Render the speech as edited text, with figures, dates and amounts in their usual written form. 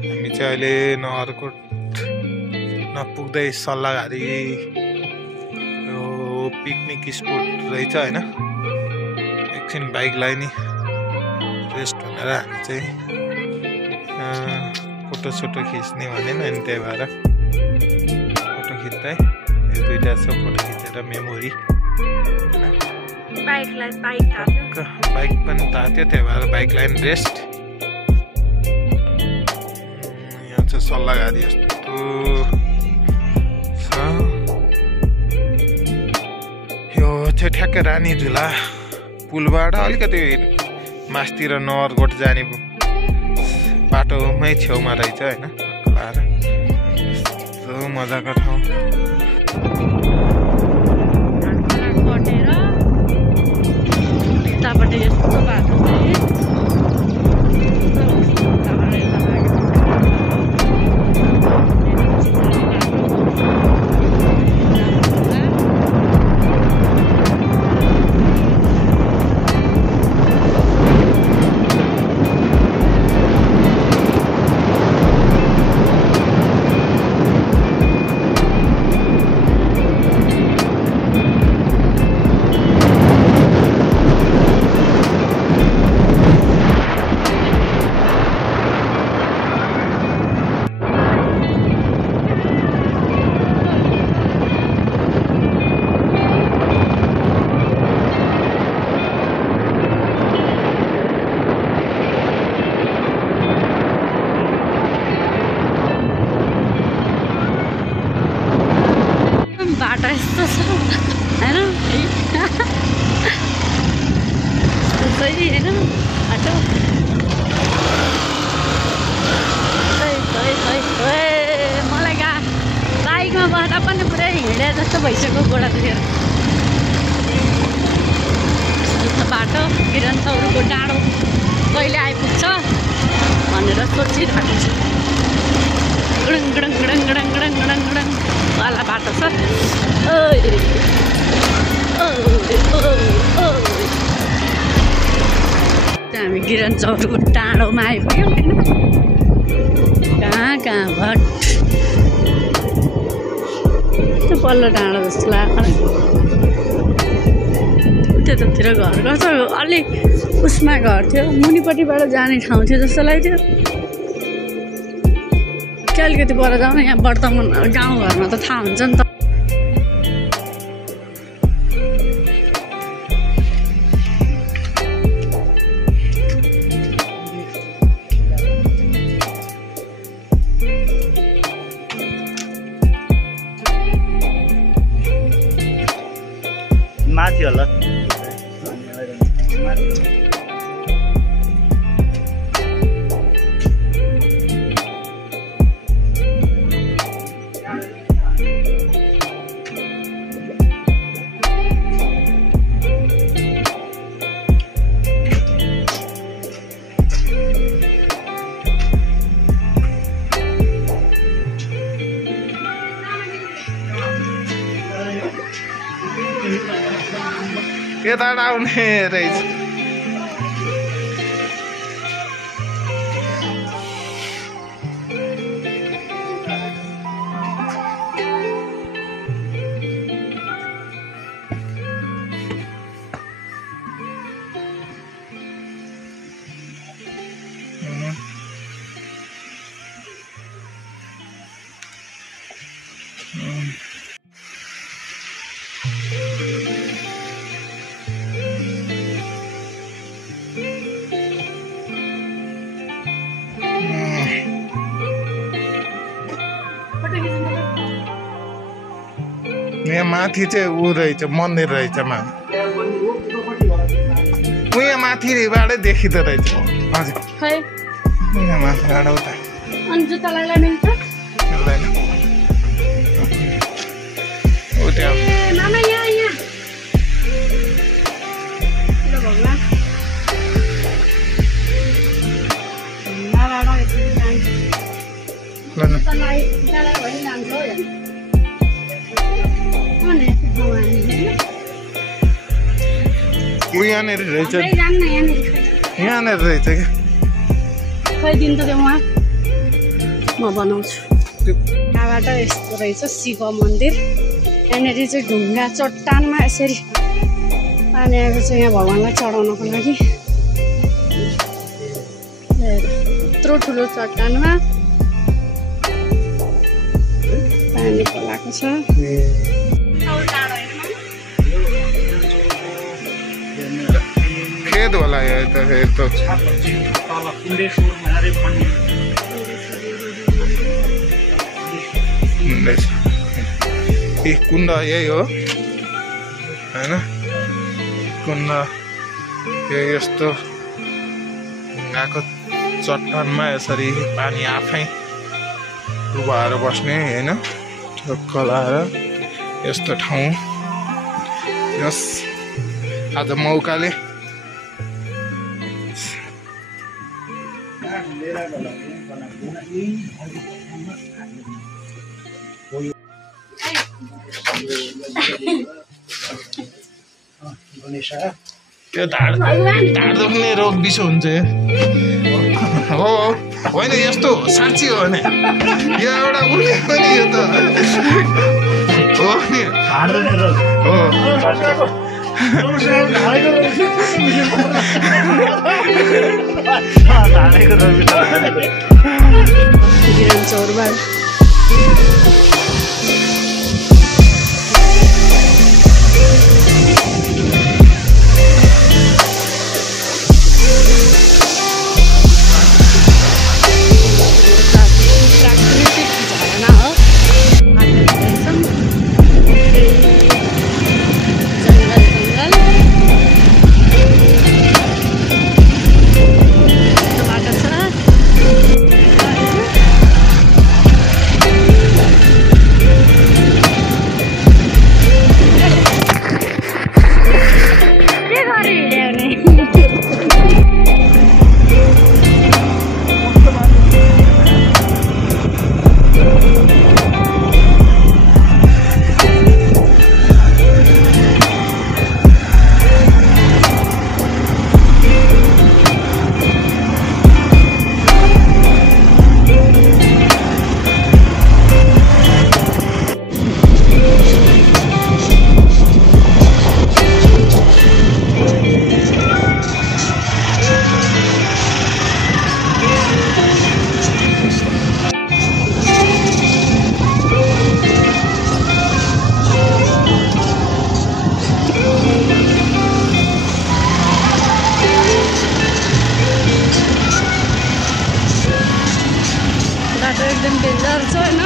हामी चाहिँ अहिले नगरकोट नपुग्दै सल्लाहघारी यो पिकनिक स्पोट रहेछ हैन। एकछिन बाइकलाई नि रेस्ट भनेर हामी चाहिँ फोटो खिच्ने भनेन अनि त्यही भएर फोटो खिच्दै यो दुईटा छ फोटो खिचेर मेमोरी बाइक पनि तात्यो त्यही भएर बाइकलाई रेस्ट। यहाँ चाहिँ सल्लाहघारी यस्तो छ। यो चाहिँ ठ्याक्कै रानी झुला पुलबाट अलिकति मास्तिर नगरकोट जाने बाटोमै छेउमा रहेछ हैन। खोलाएर यस्तो मजाको ठाउँ। यतापट्टि यस्तो बाटो चाहिँ बाटो यस्तो छ हैन। होइन बाटो मलाई बाइकमा बस्दा पनि पुरै हिँडे जस्तो भइसक्यो गोडा दुखेर। बाटो किरणचौरको डाँडो कहिले आइपुग्छ भनेर सोचिरहेको छु। गुडुङ गुडुङ गुडुङ गुडुङ गुडुङ गुडुङ गुडुङ वाला बाटो छ। हामी किरणचौरको डाँडोमा आइपुग्यौँ होइन। कहाँ भट त्यो पल्लो डाँडो जस्तो लाग्यो। त्यतातिर घर गर्छ अलि उसमा घर थियो मुनिपट्टिबाट जाने ठाउँ थियो जस्तो लाग्थ्यो। अलिकति पर जाउँ न। यहाँ वर्तमान गाउँघरमा त थाहा हुन्छ नि त। माथि होला यता आउने रहेछ। यहाँ माथि चाहिँ ऊ रहेछ मन्दिर रहेछ माथि। यहाँ माथिबाटै देखिँदो रहेछ। हजुर यहाँ माथिबाट उता यहाँनिर रहेछ। यहाँनिर रहेछ क्या। खै दिन त म बनाउँछु। यहाँबाट यस्तो रहेछ शिव मन्दिर। यहाँनिर चाहिँ ढुङ्गा चट्टानमा यसरी पानी आएको छ यहाँ भगवान्लाई चढाउनको लागि। यत्रो ठुलो चट्टानमा पानी पलाएको छ। खेत होला यो त फेरि त कुण्ड यही हो होइन। कुण्ड यस्तो ढुङ्गाको चट्टानमा यसरी पानी आफै उभाएर बस्ने होइन। ढुक्क लाएर यस्तो ठाउँ यस आज मौकाले त्यो ढाड दुख्ने रोग बिसो हुन्छ हो होइन। यस्तो साँच्ची हो भने यो एउटा उल्ले पनि यो त हो नि हो। एकदम डेन्जर छ होइन।